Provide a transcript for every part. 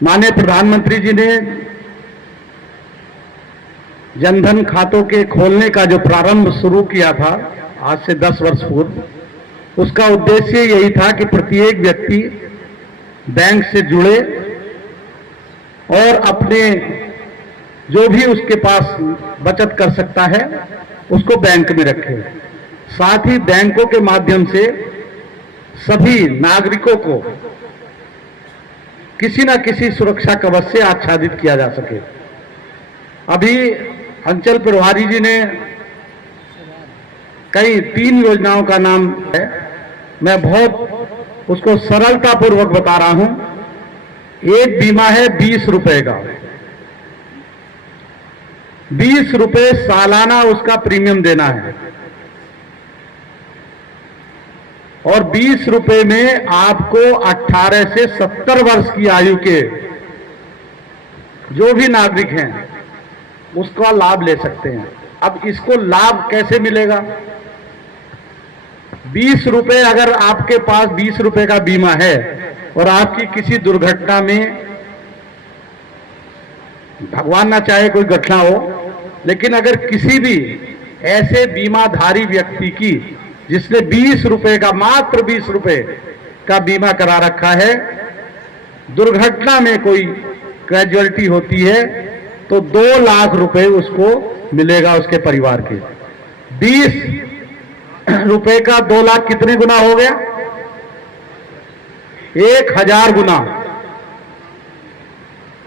माननीय प्रधानमंत्री जी ने जनधन खातों के खोलने का जो प्रारंभ शुरू किया था आज से 10 वर्ष पूर्व, उसका उद्देश्य यही था कि प्रत्येक व्यक्ति बैंक से जुड़े और अपने जो भी उसके पास बचत कर सकता है उसको बैंक में रखे। साथ ही बैंकों के माध्यम से सभी नागरिकों को किसी न किसी सुरक्षा कवच से आच्छादित किया जा सके। अभी अंचल प्रभारी जी ने कई 3 योजनाओं का नाम है, मैं बहुत उसको सरलता पूर्वक बता रहा हूं। एक बीमा है 20 रुपए का, 20 रुपए सालाना उसका प्रीमियम देना है और 20 रुपए में आपको 18 से 70 वर्ष की आयु के जो भी नागरिक हैं उसका लाभ ले सकते हैं। अब इसको लाभ कैसे मिलेगा? 20 रुपए, अगर आपके पास 20 रुपए का बीमा है और आपकी किसी दुर्घटना में, भगवान ना चाहे कोई घटना हो, लेकिन अगर किसी भी ऐसे बीमाधारी व्यक्ति की जिसने 20 रुपए का, मात्र 20 रुपए का बीमा करा रखा है, दुर्घटना में कोई कैजुअलिटी होती है तो 2 लाख रुपए उसको मिलेगा उसके परिवार के। 20 रुपए का 2 लाख कितने गुना हो गया? 1000 गुना।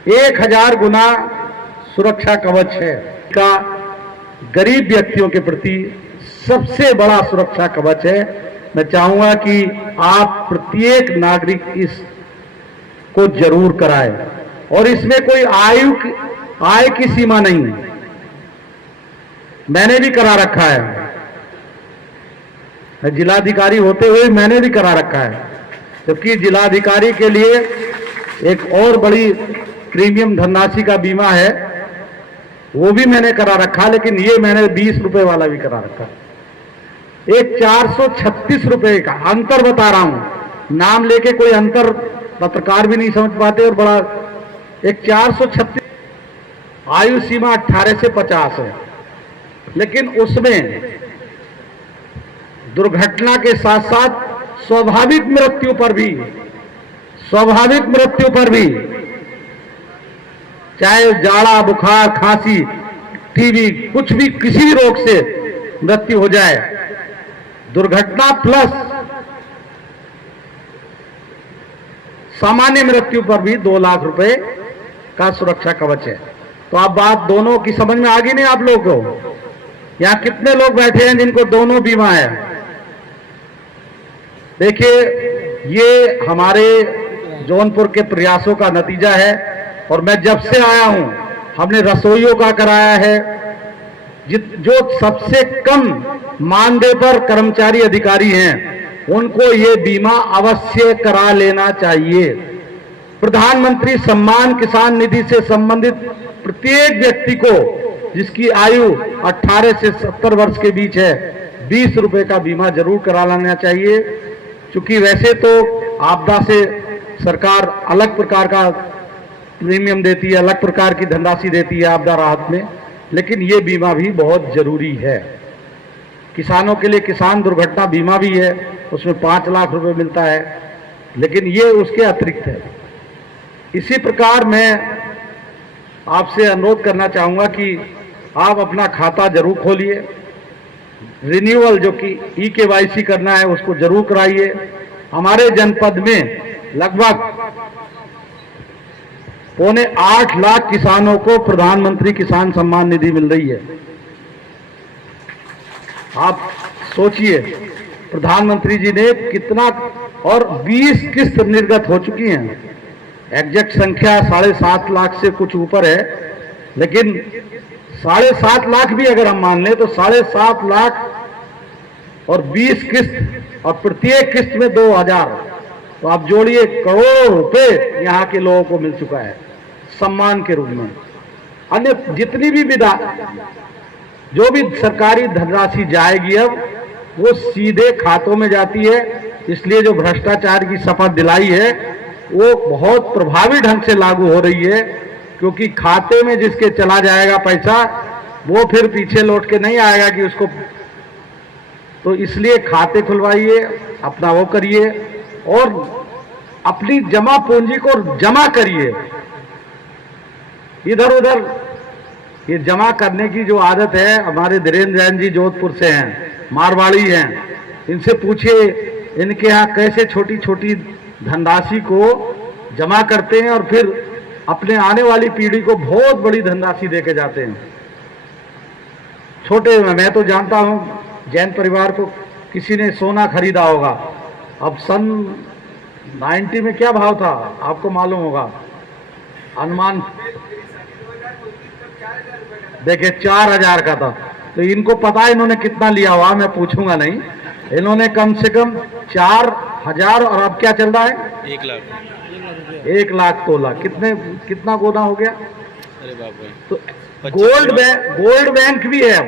1000 गुना सुरक्षा कवच है का गरीब व्यक्तियों के प्रति सबसे बड़ा सुरक्षा कवच है। मैं चाहूंगा कि आप प्रत्येक नागरिक इसको जरूर कराएं और इसमें कोई आय की सीमा नहीं है। मैंने भी करा रखा है, जिलाधिकारी होते हुए मैंने भी करा रखा है, जबकि जिलाधिकारी के लिए एक और बड़ी प्रीमियम धनराशि का बीमा है, वो भी मैंने करा रखा, लेकिन ये मैंने 20 रुपए वाला भी करा रखा। एक 436 रुपए का अंतर बता रहा हूं, नाम लेके कोई अंतर पत्रकार भी नहीं समझ पाते। और बड़ा एक 436, आयु सीमा 18 से 50 है, लेकिन उसमें दुर्घटना के साथ साथ स्वाभाविक मृत्यु पर भी, चाहे जाड़ा, बुखार, खांसी, टीबी, कुछ भी, किसी भी रोग से मृत्यु हो जाए, दुर्घटना प्लस सामान्य मृत्यु पर भी 2 लाख रुपए का सुरक्षा कवच है। तो आप बात दोनों की समझ में आ गई नहीं आप लोगों को? यहां कितने लोग बैठे हैं जिनको दोनों बीमा है? देखिए, ये हमारे जौनपुर के प्रयासों का नतीजा है। और मैं जब से आया हूं, हमने रसोइयों का कराया है, जो सबसे कम मानदेय पर कर्मचारी अधिकारी हैं उनको ये बीमा अवश्य करा लेना चाहिए। प्रधानमंत्री सम्मान किसान निधि से संबंधित प्रत्येक व्यक्ति को जिसकी आयु 18 से 70 वर्ष के बीच है 20 रुपए का बीमा जरूर करा लेना चाहिए। क्योंकि वैसे तो आपदा से सरकार अलग प्रकार का प्रीमियम देती है, अलग प्रकार की धनराशि देती है आपदा राहत में, लेकिन ये बीमा भी बहुत जरूरी है। किसानों के लिए किसान दुर्घटना बीमा भी है, उसमें 5 लाख रुपए मिलता है, लेकिन ये उसके अतिरिक्त है। इसी प्रकार मैं आपसे अनुरोध करना चाहूंगा कि आप अपना खाता जरूर खोलिए, रिन्यूअल जो कि EKYC करना है उसको जरूर कराइए। हमारे जनपद में लगभग 7.25 लाख किसानों को प्रधानमंत्री किसान सम्मान निधि मिल रही है। आप सोचिए, प्रधानमंत्री जी ने कितना, और 20 किस्त निर्गत हो चुकी हैं। एग्जैक्ट संख्या 7.5 लाख से कुछ ऊपर है, लेकिन 7.5 लाख भी अगर हम मान लें तो 7.5 लाख और 20 किस्त, और प्रत्येक किस्त में 2000, तो आप जोड़िए करोड़ रुपए यहाँ के लोगों को मिल चुका है सम्मान के रूप में। अन्य जितनी भी जो भी सरकारी धनराशि जाएगी अब वो सीधे खातों में जाती है। इसलिए जो भ्रष्टाचार की शपथ दिलाई है वो बहुत प्रभावी ढंग से लागू हो रही है, क्योंकि खाते में जिसके चला जाएगा पैसा वो फिर पीछे लौट के नहीं आएगा कि उसको, तो इसलिए खाते खुलवाइए, अपना वो करिए और अपनी जमा पूंजी को जमा करिए। इधर उधर ये जमा करने की जो आदत है, हमारे धीरेन्द्र जैन जी जोधपुर से हैं, मारवाड़ी हैं, इनसे पूछिए इनके यहाँ कैसे छोटी छोटी धनराशि को जमा करते हैं और फिर अपने आने वाली पीढ़ी को बहुत बड़ी धनराशि देके जाते हैं। छोटे में मैं तो जानता हूं, जैन परिवार को किसी ने सोना खरीदा होगा, अब सन 90 में क्या भाव था आपको मालूम होगा, अनुमान देखिए 4000 का था। तो इनको पता है इन्होंने कितना लिया हुआ, मैं पूछूंगा नहीं, इन्होंने कम से कम 4000 और अब क्या चल रहा है 1 लाख 1 लाख तोला, कितना गोदा हो गया। अरे बाप रे। तो गोल्ड बैंक भी है,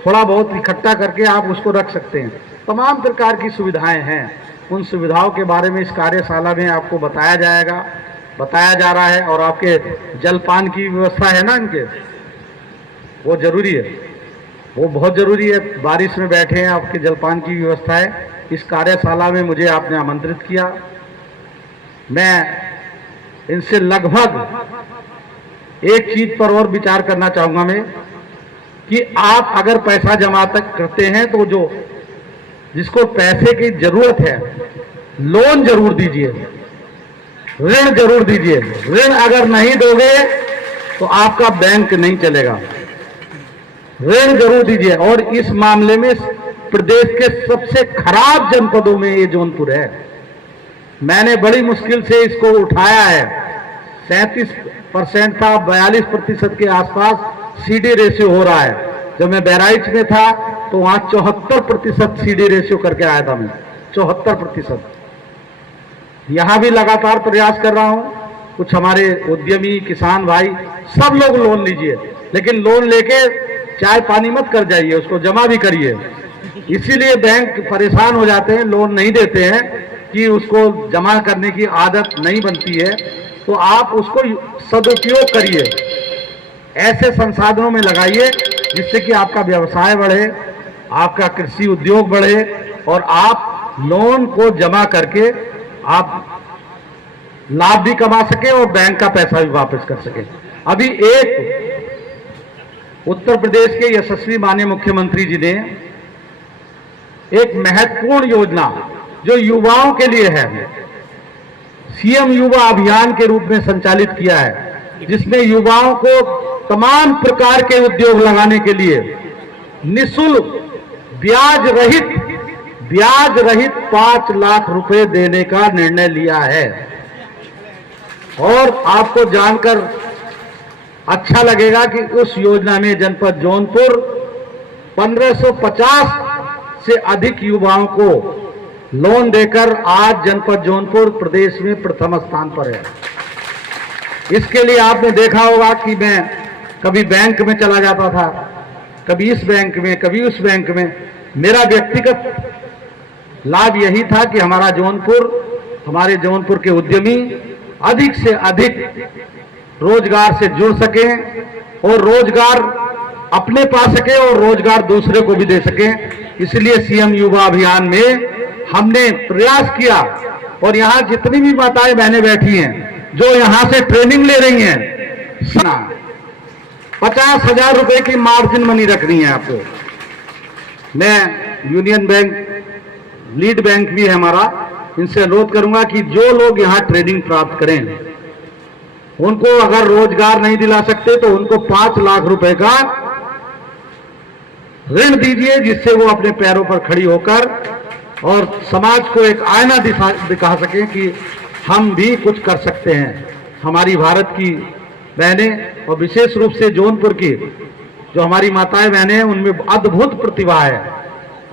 थोड़ा बहुत इकट्ठा करके आप उसको रख सकते हैं। तमाम प्रकार की सुविधाएं हैं, उन सुविधाओं के बारे में इस कार्यशाला में आपको बताया जा रहा है। और आपके जलपान की व्यवस्था है ना, इनके वो जरूरी है, वो बहुत जरूरी है। बारिश में बैठे हैं, आपके जलपान की व्यवस्था है। इस कार्यशाला में मुझे आपने आमंत्रित किया, मैं इनसे लगभग एक चीज पर और विचार करना चाहूंगा मैं, कि आप अगर पैसा जमा तक करते हैं तो जो जिसको पैसे की जरूरत है, लोन जरूर दीजिए, ऋण जरूर दीजिए। ऋण अगर नहीं दोगे तो आपका बैंक नहीं चलेगा, ऋण जरूर दीजिए। और इस मामले में प्रदेश के सबसे खराब जनपदों में ये जौनपुर है। मैंने बड़ी मुश्किल से इसको उठाया है, 37% था, 42% के आसपास सीडी रेशियो हो रहा है। जब मैं बहराइच में था तो वहां 74% सीडी रेशियो करके आया था मैं, 74%। यहां भी लगातार प्रयास कर रहा हूं। कुछ हमारे उद्यमी किसान भाई सब लोग लोन लीजिए, लेकिन लोन लेके चाय पानी मत कर जाइए, उसको जमा भी करिए। इसीलिए बैंक परेशान हो जाते हैं, लोन नहीं देते हैं कि उसको जमा करने की आदत नहीं बनती है। तो आप उसको सदुपयोग करिए, ऐसे संसाधनों में लगाइए जिससे कि आपका व्यवसाय बढ़े, आपका कृषि उद्योग बढ़े और आप लोन को जमा करके आप लाभ भी कमा सके और बैंक का पैसा भी वापस कर सके। अभी एक उत्तर प्रदेश के यशस्वी माननीय मुख्यमंत्री जी ने एक महत्वपूर्ण योजना जो युवाओं के लिए है, सीएम युवा अभियान के रूप में संचालित किया है, जिसमें युवाओं को तमाम प्रकार के उद्योग लगाने के लिए निःशुल्क ब्याज रहित 5 लाख रुपए देने का निर्णय लिया है। और आपको जानकर अच्छा लगेगा कि उस योजना में जनपद जौनपुर 1550 से अधिक युवाओं को लोन देकर आज जनपद जौनपुर प्रदेश में प्रथम स्थान पर है। इसके लिए आपने देखा होगा कि मैं कभी बैंक में चला जाता था, कभी इस बैंक में, कभी उस बैंक में। मेरा व्यक्तिगत लाभ यही था कि हमारे जौनपुर के उद्यमी अधिक से अधिक रोजगार से जुड़ सकें और रोजगार अपने पा सके और रोजगार दूसरे को भी दे सकें। इसलिए सीएम युवा अभियान में हमने प्रयास किया। और यहाँ जितनी भी माताएं बहनें बैठी हैं जो यहाँ से ट्रेनिंग ले रही हैं, 50,000 रुपए की मार्जिन मनी रखनी है आपको। मैं यूनियन बैंक, लीड बैंक भी है हमारा, इनसे अनुरोध करूंगा कि जो लोग यहाँ ट्रेनिंग प्राप्त करें उनको अगर रोजगार नहीं दिला सकते तो उनको 5 लाख रुपए का ऋण दीजिए, जिससे वो अपने पैरों पर खड़ी होकर और समाज को एक आईना दिखा सकें कि हम भी कुछ कर सकते हैं। हमारी भारत की बहनें और विशेष रूप से जौनपुर की जो हमारी माताएं बहनें हैं, उनमें अद्भुत प्रतिभा है,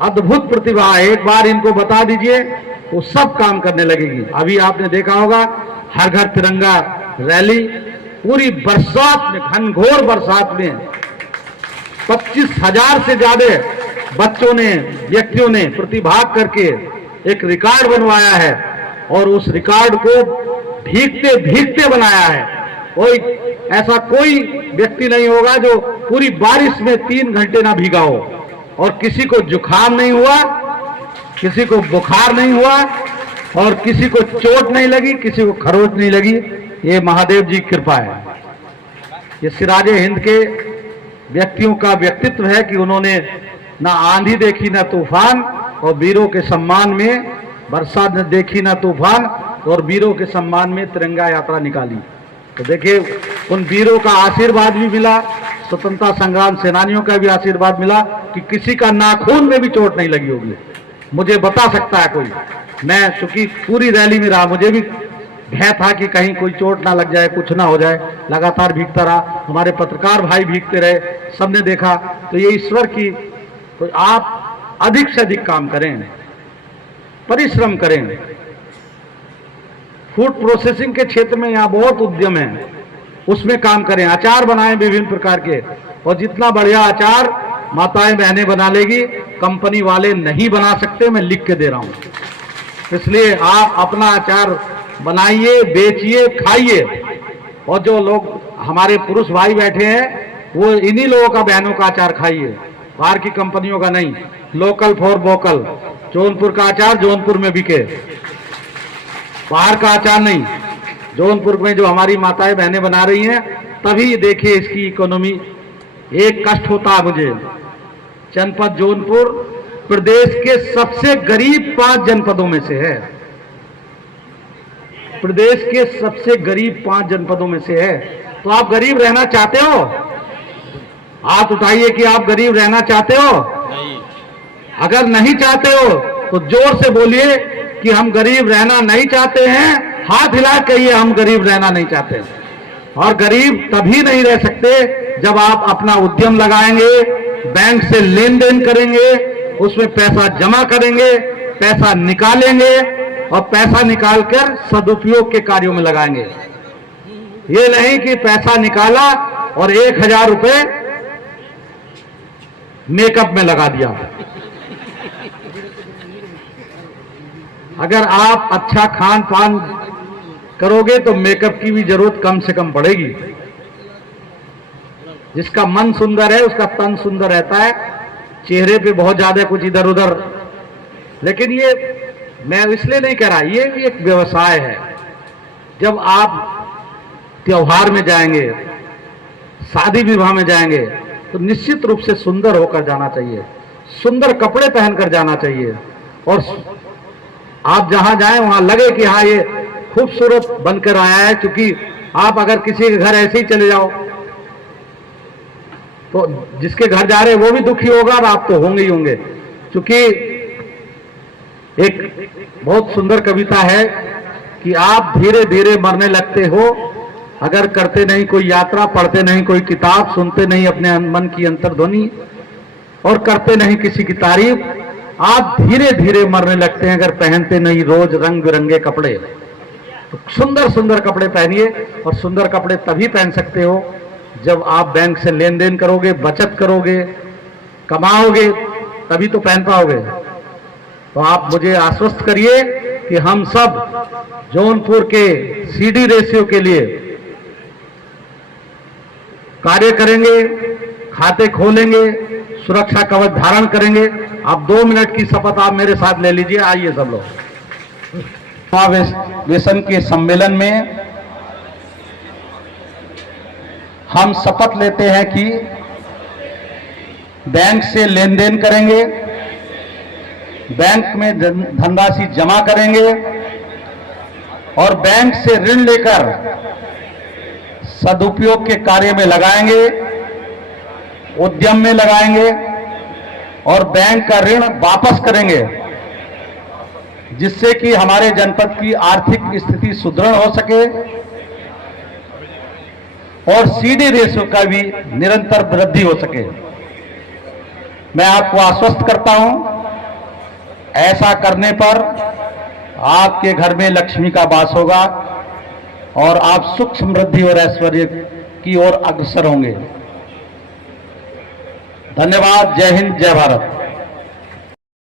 अद्भुत प्रतिभा है। एक बार इनको बता दीजिए वो सब काम करने लगेगी। अभी आपने देखा होगा हर घर तिरंगा रैली पूरी बरसात में, घनघोर बरसात में 25,000 से ज्यादा बच्चों ने, व्यक्तियों ने प्रतिभाग करके एक रिकॉर्ड बनवाया है। और उस रिकॉर्ड को भीगते भीगते बनाया है। कोई ऐसा कोई व्यक्ति नहीं होगा जो पूरी बारिश में 3 घंटे ना भीगा हो, और किसी को जुकाम नहीं हुआ, किसी को बुखार नहीं हुआ, और किसी को चोट नहीं लगी, किसी को खरोच नहीं लगी। ये महादेव जी की कृपा है। ये सिराजे हिंद के व्यक्तियों का व्यक्तित्व है कि उन्होंने ना आंधी देखी ना तूफान, और वीरों के सम्मान में बरसात न देखी ना तूफान, और वीरों के सम्मान में तिरंगा यात्रा निकाली। तो देखिए, उन वीरों का आशीर्वाद भी मिला, स्वतंत्रता संग्राम सेनानियों का भी आशीर्वाद मिला कि किसी का नाखून में भी चोट नहीं लगी होगी। मुझे बता सकता है कोई, मैं चूंकि पूरी रैली में रहा, मुझे भी भय था कि कहीं कोई चोट ना लग जाए, कुछ ना हो जाए। लगातार भीगता रहा, हमारे पत्रकार भाई भीगते रहे, सबने देखा। तो ये ईश्वर की, तो आप अधिक से अधिक काम करें, परिश्रम करें। फूड प्रोसेसिंग के क्षेत्र में यहाँ बहुत उद्यम है, उसमें काम करें। अचार बनाएं विभिन्न प्रकार के, और जितना बढ़िया अचार माताएं बहनें बना लेगी, कंपनी वाले नहीं बना सकते, मैं लिख के दे रहा हूं। इसलिए आप अपना अचार बनाइए, बेचिए, खाइए। और जो लोग हमारे पुरुष भाई बैठे हैं, वो इन्हीं लोगों का, बहनों का अचार खाइए, बाहर की कंपनियों का नहीं। Local for vocal. जौनपुर का अचार जौनपुर में बिके, बाहर का अचार नहीं। जौनपुर में जो हमारी माताएं बहनें बना रही हैं, तभी देखिए इसकी इकोनॉमी। एक कष्ट होता है मुझे, जनपद जौनपुर प्रदेश के सबसे गरीब 5 जनपदों में से है, प्रदेश के सबसे गरीब 5 जनपदों में से है। तो आप गरीब रहना चाहते हो? हाथ उठाइए कि आप गरीब रहना चाहते हो। नहीं। अगर नहीं चाहते हो तो जोर से बोलिए कि हम गरीब रहना नहीं चाहते हैं। हाथ हिला कहिए हम गरीब रहना नहीं चाहते। और गरीब तभी नहीं रह सकते जब आप अपना उद्यम लगाएंगे, बैंक से लेन देन करेंगे, उसमें पैसा जमा करेंगे, पैसा निकालेंगे, और पैसा निकालकर सदुपयोग के कार्यों में लगाएंगे। ये नहीं कि पैसा निकाला और 1000 रुपए मेकअप में लगा दिया। अगर आप अच्छा खान पान करोगे तो मेकअप की भी जरूरत कम से कम पड़ेगी। जिसका मन सुंदर है उसका तन सुंदर रहता है, चेहरे पे बहुत ज्यादा कुछ इधर उधर। लेकिन ये मैं इसलिए नहीं कह रहा, ये भी एक व्यवसाय है। जब आप त्योहार में जाएंगे, शादी विवाह में जाएंगे, तो निश्चित रूप से सुंदर होकर जाना चाहिए, सुंदर कपड़े पहनकर जाना चाहिए। और आप जहां जाएं वहां लगे कि हाँ ये खूबसूरत बनकर आया है। क्योंकि आप अगर किसी के घर ऐसे ही चले जाओ तो जिसके घर जा रहे हैं वो भी दुखी होगा और आप तो होंगे ही होंगे। क्योंकि एक बहुत सुंदर कविता है कि आप धीरे धीरे मरने लगते हो अगर करते नहीं कोई यात्रा, पढ़ते नहीं कोई किताब, सुनते नहीं अपने मन की अंतर्ध्वनि, और करते नहीं किसी की तारीफ। आप धीरे धीरे मरने लगते हैं अगर पहनते नहीं रोज रंग बिरंगे कपड़े। तो सुंदर सुंदर कपड़े पहनिए, और सुंदर कपड़े तभी पहन सकते हो जब आप बैंक से लेन देन करोगे, बचत करोगे, कमाओगे, तभी तो पहन पाओगे। तो आप मुझे आश्वस्त करिए कि हम सब जौनपुर के सीडी रेशियो के लिए कार्य करेंगे, खाते खोलेंगे, सुरक्षा कवच धारण करेंगे। आप 2 मिनट की शपथ आप मेरे साथ ले लीजिए। आइए सब लोग। समावेशन के सम्मेलन में हम शपथ लेते हैं कि बैंक से लेन देन करेंगे, बैंक में धनराशि जमा करेंगे, और बैंक से ऋण लेकर सदुपयोग के कार्य में लगाएंगे, उद्यम में लगाएंगे, और बैंक का ऋण वापस करेंगे, जिससे कि हमारे जनपद की आर्थिक स्थिति सुदृढ़ हो सके और सीडी रेशियो का भी निरंतर वृद्धि हो सके। मैं आपको आश्वस्त करता हूं, ऐसा करने पर आपके घर में लक्ष्मी का वास होगा और आप सुख समृद्धि और ऐश्वर्य की ओर अग्रसर होंगे। धन्यवाद। जय हिंद, जय भारत।